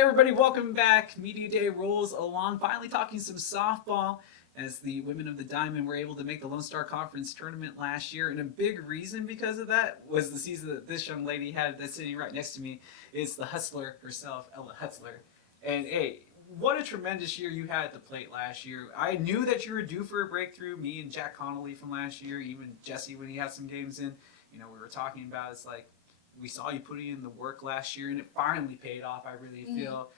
everybody, welcome back. Media Day rolls along, finally talking some softball as the women of the Diamond were able to make the Lone Star Conference tournament last year. And a big reason because of that was the season that this young lady had that's sitting right next to me. It's the Hutzler herself, Ella Hutzler. And hey, what a tremendous year you had at the plate last year. I knew that you were due for a breakthrough. Me and Jack Connolly from last year, even Jesse when he had some games in, we were talking about it's like, we saw you putting in the work last year, and it finally paid off. I really feel.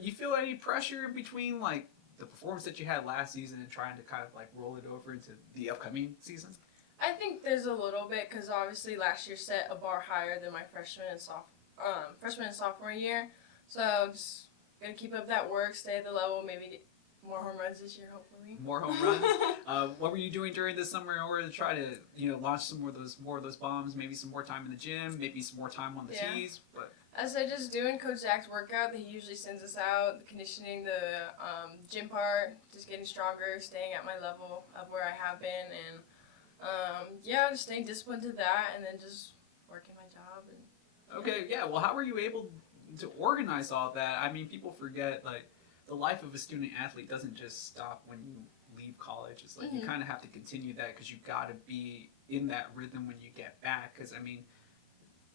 You feel any pressure between like the performance that you had last season and trying to kind of like roll it over into the upcoming season? I think there's a little bit because obviously last year set a bar higher than my freshman and sophomore year. So just gonna keep up that work, stay at the level, maybe get more home runs this year, hopefully. More home runs. What were you doing during the summer in order to try to launch some more of those bombs? Maybe some more time in the gym, maybe some more time on the tees. But as I just doing Coach Zach's workout that he usually sends us out, the conditioning, the gym part, just getting stronger, staying at my level of where I have been, and just staying disciplined to that, and then just working my job. Okay, yeah. Well, how were you able to organize all that? I mean, people forget like the life of a student athlete doesn't just stop when you leave college. It's like you kind of have to continue that because you got to be in that rhythm when you get back. Because I mean,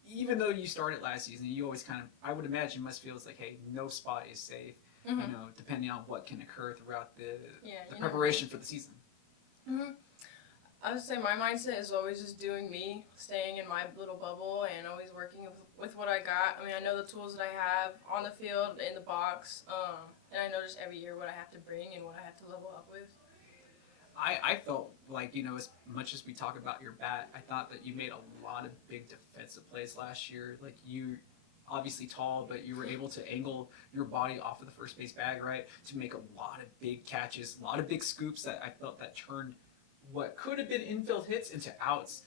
even though you started last season, you always kind of, I would imagine, must feel it's like, hey, no spot is safe. Depending on what can occur throughout the preparation for the season. I would say my mindset is always just doing me, staying in my little bubble, and always working with what I got. I mean, I know the tools that I have on the field, in the box, and I know just every year what I have to bring and what I have to level up with. I felt like, as much as we talk about your bat, I thought that you made a lot of big defensive plays last year. Like, you obviously tall, but you were able to angle your body off of the first base bag, right, to make a lot of big catches, a lot of big scoops that I felt that turned what could have been infield hits into outs.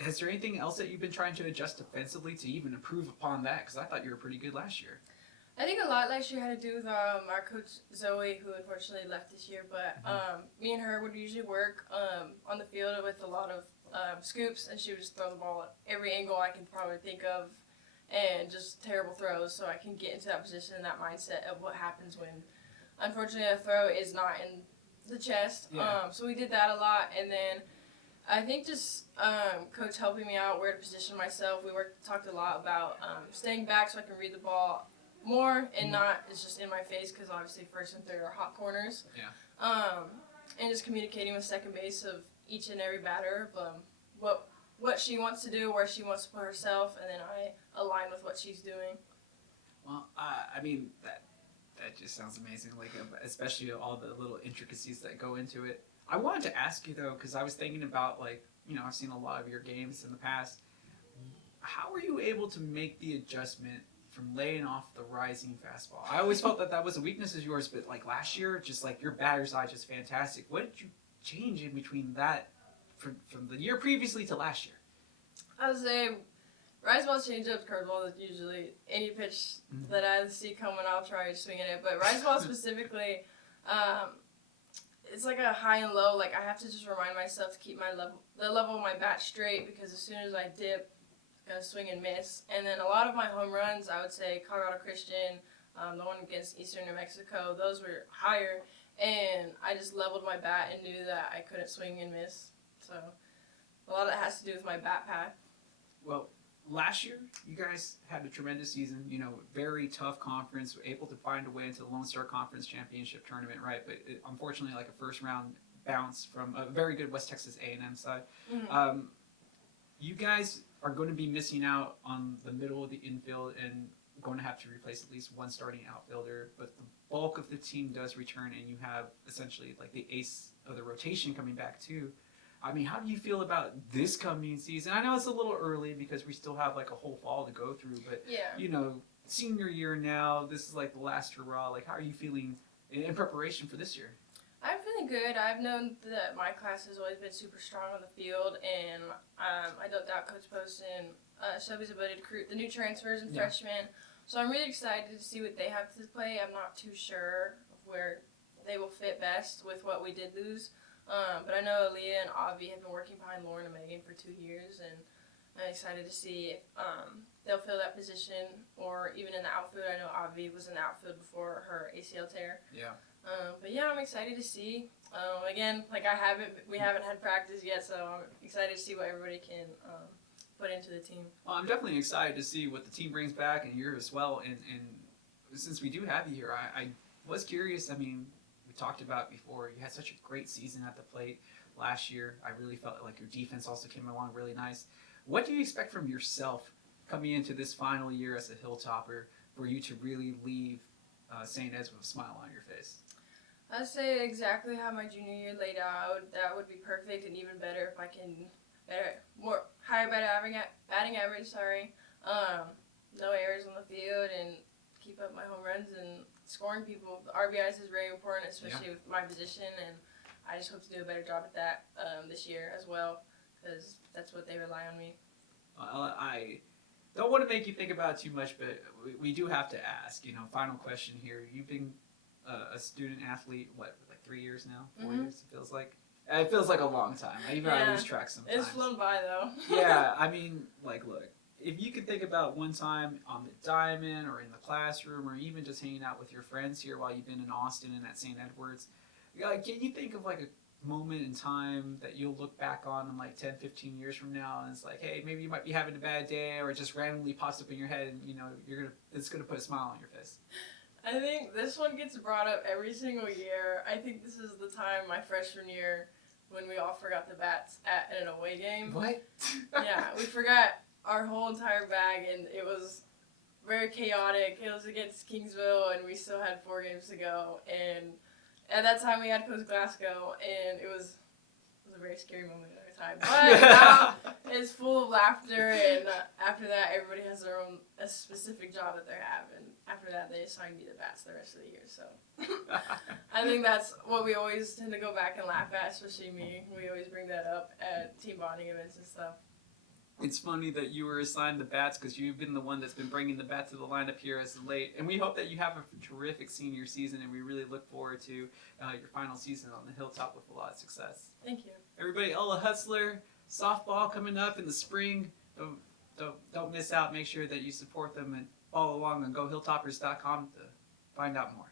Has there anything else that you've been trying to adjust defensively to even improve upon that? Because I thought you were pretty good last year. I think a lot last year had to do with our coach Zoe, who unfortunately left this year. But me and her would usually work on the field with a lot of scoops, and she would just throw the ball at every angle I can probably think of, and just terrible throws. So I can get into that position and that mindset of what happens when, unfortunately, a throw is not in the chest. So we did that a lot, and then I think just coach helping me out where to position myself. We talked a lot about staying back so I can read the ball more and not it's just in my face, because obviously first and third are hot corners. And just communicating with second base of each and every batter of what she wants to do, where she wants to put herself, and then I align with what she's doing. Well, I mean that just sounds amazing, like especially all the little intricacies that go into it. I wanted to ask you though, because I was thinking about I've seen a lot of your games in the past. How were you able to make the adjustment from laying off the rising fastball? I always felt that was a weakness of yours, but like last year, just like your batter's eye, just fantastic. What did you change in between that from the year previously to last year? I would say rise ball, changeup, curveball is usually any pitch that I see coming, I'll try to swing at it. But rise ball specifically, it's like a high and low. Like I have to just remind myself to keep the level of my bat straight, because as soon as I dip, it's gonna swing and miss. And then a lot of my home runs, I would say Colorado Christian, the one against Eastern New Mexico, those were higher, and I just leveled my bat and knew that I couldn't swing and miss. So a lot of that has to do with my bat path. Well, last year, you guys had a tremendous season, very tough conference, able to find a way into the Lone Star Conference Championship Tournament, right? But unfortunately, like a first-round bounce from a very good West Texas A&M side. You guys are going to be missing out on the middle of the infield and going to have to replace at least one starting outfielder, but the bulk of the team does return, and you have essentially like the ace of the rotation coming back too. I mean, how do you feel about this coming season? I know it's a little early because we still have like a whole fall to go through, but senior year now, this is like the last hurrah. Like, how are you feeling in preparation for this year? I'm feeling good. I've known that my class has always been super strong on the field, and I don't doubt Coach Post and Shelby's ability to recruit the new transfers and freshmen. So I'm really excited to see what they have to play. I'm not too sure of where they will fit best with what we did lose. But I know Aaliyah and Avi have been working behind Lauren and Megan for 2 years, and I'm excited to see if they'll fill that position, or even in the outfield. I know Avi was in the outfield before her ACL tear. Yeah. But yeah, I'm excited to see. Again, like we haven't had practice yet, so I'm excited to see what everybody can put into the team. Well, I'm definitely excited to see what the team brings back, and you're as well. And since we do have you here, I was curious. I mean, we talked about before, you had such a great season at the plate last year. I really felt like your defense also came along really nice. What do you expect from yourself coming into this final year as a Hilltopper for you to really leave St. Ed's with a smile on your face? I'd say exactly how my junior year laid out. That would be perfect, and even better if I can higher batting average. Sorry, no errors on the field, and keep up my home runs and scoring people. The RBIs is very important, especially with my position, and I just hope to do a better job at that this year as well, because that's what they rely on me. I don't want to make you think about it too much, but we do have to ask. Final question here. You've been a student athlete, like 3 years now? 4 years, it feels like? It feels like a long time. I lose track sometimes. It's flown by, though. Yeah, I mean, look, if you could think about one time on the diamond or in the classroom or even just hanging out with your friends here while you've been in Austin and at St. Edward's, can you think of a moment in time that you'll look back on in 10, 15 years from now, and it's like, hey, maybe you might be having a bad day, or it just randomly pops up in your head, and it's gonna put a smile on your face? I think this one gets brought up every single year. I think this is the time my freshman year when we all forgot the bats at an away game. What? Yeah, we forgot our whole entire bag, and it was very chaotic. It was against Kingsville, and we still had 4 games to go. And at that time, we had Coach Glasgow, and it was a very scary moment at the time. But now it's full of laughter, and after that, everybody has their own a specific job that they have, and after that, they assign me the bats the rest of the year. So I think that's what we always tend to go back and laugh at, especially me. We always bring that up at team bonding events and stuff. It's funny that you were assigned the bats because you've been the one that's been bringing the bat to the lineup here as of late. And we hope that you have a terrific senior season, and we really look forward to your final season on the Hilltop with a lot of success. Thank you. Everybody, Ella Hutzler, softball coming up in the spring. Don't miss out. Make sure that you support them and follow along on GoHilltoppers.com to find out more.